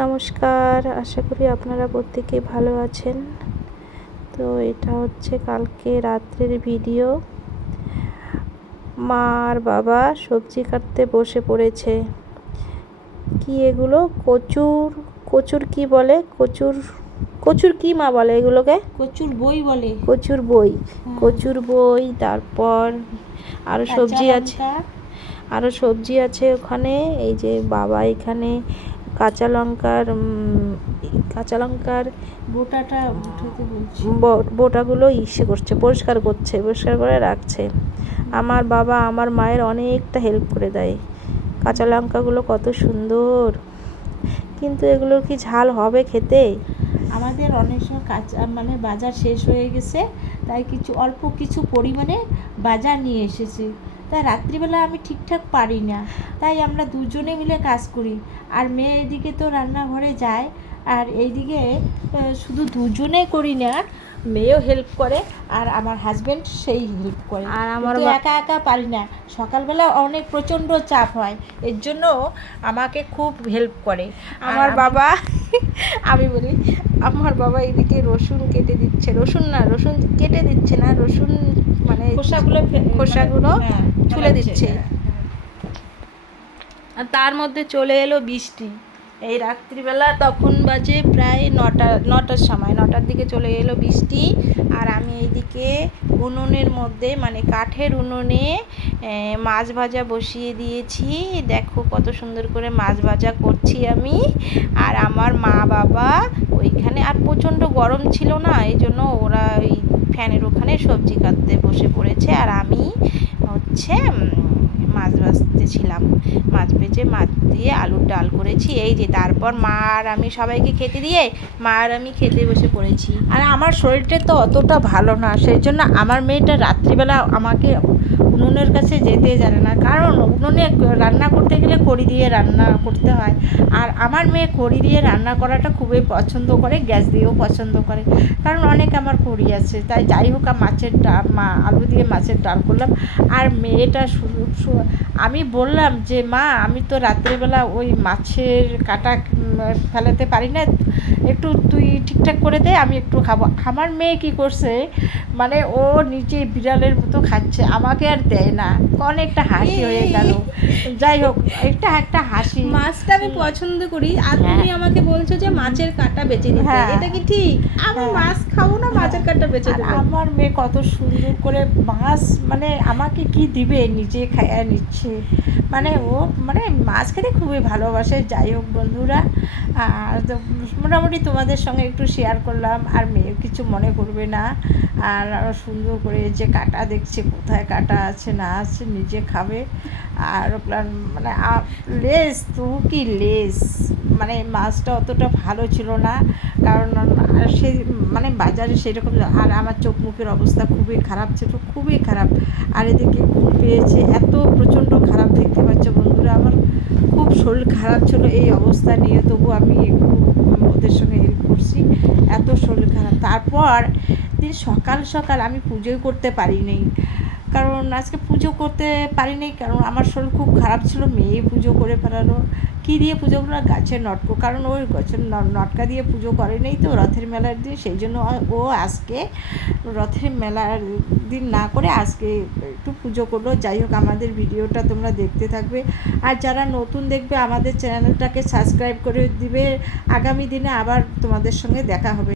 নমস্কার, আশা করি আপনারা প্রত্যেকে ভালো আছেন। তো এটা হচ্ছে কালকে রাত্রের ভিডিও। মা আর বাবা সবজি কাটতে বসে পড়েছে। কি এগুলো? কচুর কচুর কি বলে? কচুর কচুর কি মা বলে এগুলোকে? কচুর বই বলে। কচুর বই। কচুর বই, তারপর আরও সবজি আছে ওখানে। এই যে বাবা এখানে কাঁচা লঙ্কার বোটাগুলো পরিষ্কার করে রাখছে। আমার বাবা আমার মায়ের অনেকটা হেল্প করে দেয়। কাঁচা লঙ্কাগুলো কত সুন্দর, কিন্তু এগুলো কি ঝাল হবে খেতে? আমাদের অনেক সময় বাজার শেষ হয়ে গেছে, তাই অল্প কিছু পরিমাণে বাজার নিয়ে এসেছি। তাই রাত্রিবেলা আমি ঠিকঠাক পারি না, তাই আমরা দুজনে মিলে কাজ করি। আর মেয়ে এদিকে তো রান্নাঘরে যায়, আর এইদিকে শুধু দুজনে করি না, মেয়েও হেল্প করে আর আমার হাজব্যান্ড সেই হেল্প করে। আর আমার একা একা পারি না, সকালবেলা অনেক প্রচণ্ড চাপ হয়, এর জন্য আমাকে খুব হেল্প করে আমার বাবা। আমি বলি আমার বাবা এদিকে রসুন কেটে দিচ্ছে, রসুন কেটে দিচ্ছে না, রসুন মানে খোসাগুলো তুলে দিচ্ছে। আর তার মধ্যে চলে এলো বৃষ্টি এই রাত্রিবেলা, তখন বাজে প্রায় নটার সময়, 9টার দিকে চলে এলো বৃষ্টি। আর আমি এইদিকে উনুনের মধ্যে কাঠের উনুনে মাছ ভাজা বসিয়ে দিয়েছি। দেখো কত সুন্দর করে মাছ ভাজা করছি আমি আর আমার মা বাবা ওইখানে। আর প্রচণ্ড গরম ছিল না, এই জন্য ওরা ওই ফ্যানের ওখানে সবজি কাটতে বসে পড়েছে, আর আমি হচ্ছে মাছ ভাজতেছিলাম। মাছ ভেজে মাছ দিয়ে আলুর ডাল করেছি। এই যে তারপর মা আর আমি সবাইকে খেতে দিয়ে মা আর আমি খেতে বসে পড়েছি। আর আমার শরীরটা তো অতটা ভালো না, সেই জন্য আমার মেয়েটা রাত্রিবেলা আমাকে উনুনের কাছে যেতে জানে না, কারণ উনুনে রান্না করতে গেলে খড়ি দিয়ে রান্না করতে হয়। আর আমার মেয়ে খড়ি দিয়ে রান্না করাটা খুবই পছন্দ করে, গ্যাস দিয়েও পছন্দ করে, কারণ অনেক আমার খড়ি আছে। তাই যাই হোক, আলু দিয়ে মাছের ডাল করলাম। আর মেয়েটা আমি বললাম যে মা, আমি তো রাত্রেবেলা ওই মাছের কাঁটা ফেলাতে পারি না, একটু তুই ঠিকঠাক করে দে, আমি একটু খাবো। আমার মেয়ে কি করছে, ও নিজে বিড়ালের মতো খাচ্ছে, আমাকে আর দেয় না। অনেকটা হাসি হয়ে গেল। যাই হোক, একটা হাসি। মাছটা আমি পছন্দ করি, আর তুমি আমাকে বলছো যে মাছের কাঁটা বেছে দিতে, এটা কি ঠিক? আমি মাছ খাবো না, মাছের কাঁটা বেছে দেবো? আমার মেয়ে কত সুন্দর করে মাছ আমাকে কি দিবে, নিজে খাইয়া নিচ্ছে। ও মাছ খেতে খুবই ভালোবাসে। যাই হোক বন্ধুরা, আর মোটামুটি তোমাদের সঙ্গে একটু শেয়ার করলাম, আর মেয়ে কিছু মনে করবে না। আর সুন্দর করে যে কাঁটা দেখছে, কোথায় কাঁটা আছে না আছে নিজে খাবে। আর লেস মাছটা অতটা ভালো ছিল না, কারণ সেই বাজারে সেরকম। আর আমার চোখ মুখের অবস্থা খুবই খারাপ ছিল, খুবই খারাপ। আর এদিকে ঘুম পেয়েছে, এত প্রচণ্ড খারাপ, দেখতে পাচ্ছ বন্ধুরা, আমার খুব শরীর খারাপ ছিল। এই অবস্থা নিয়ে তবু আমি একটু ওদের সঙ্গে হেল্প করছি, এত শরীর খারাপ। তারপর দিন সকাল আমি পুজোই করতে পারিনি, কারণ আজকে পুজো করতে পারিনি, কারণ আমার শরীর খুব খারাপ ছিল। মেয়ে পুজো করে ফেলালো। কী দিয়ে পুজো করলো? গাছের নটকো, কারণ ওই গাছের নটকা দিয়ে পুজো করে নেই তো রথের মেলার দিন, সেই জন্য ও আজকে রথের মেলার দিন না করে আজকে একটু পুজো করলো। যাই হোক, আমাদের ভিডিওটা তোমরা দেখতে থাকবে, আর যারা নতুন দেখবে আমাদের চ্যানেলটাকে সাবস্ক্রাইব করে দিবে। আগামী দিনে আবার তোমাদের সঙ্গে দেখা হবে।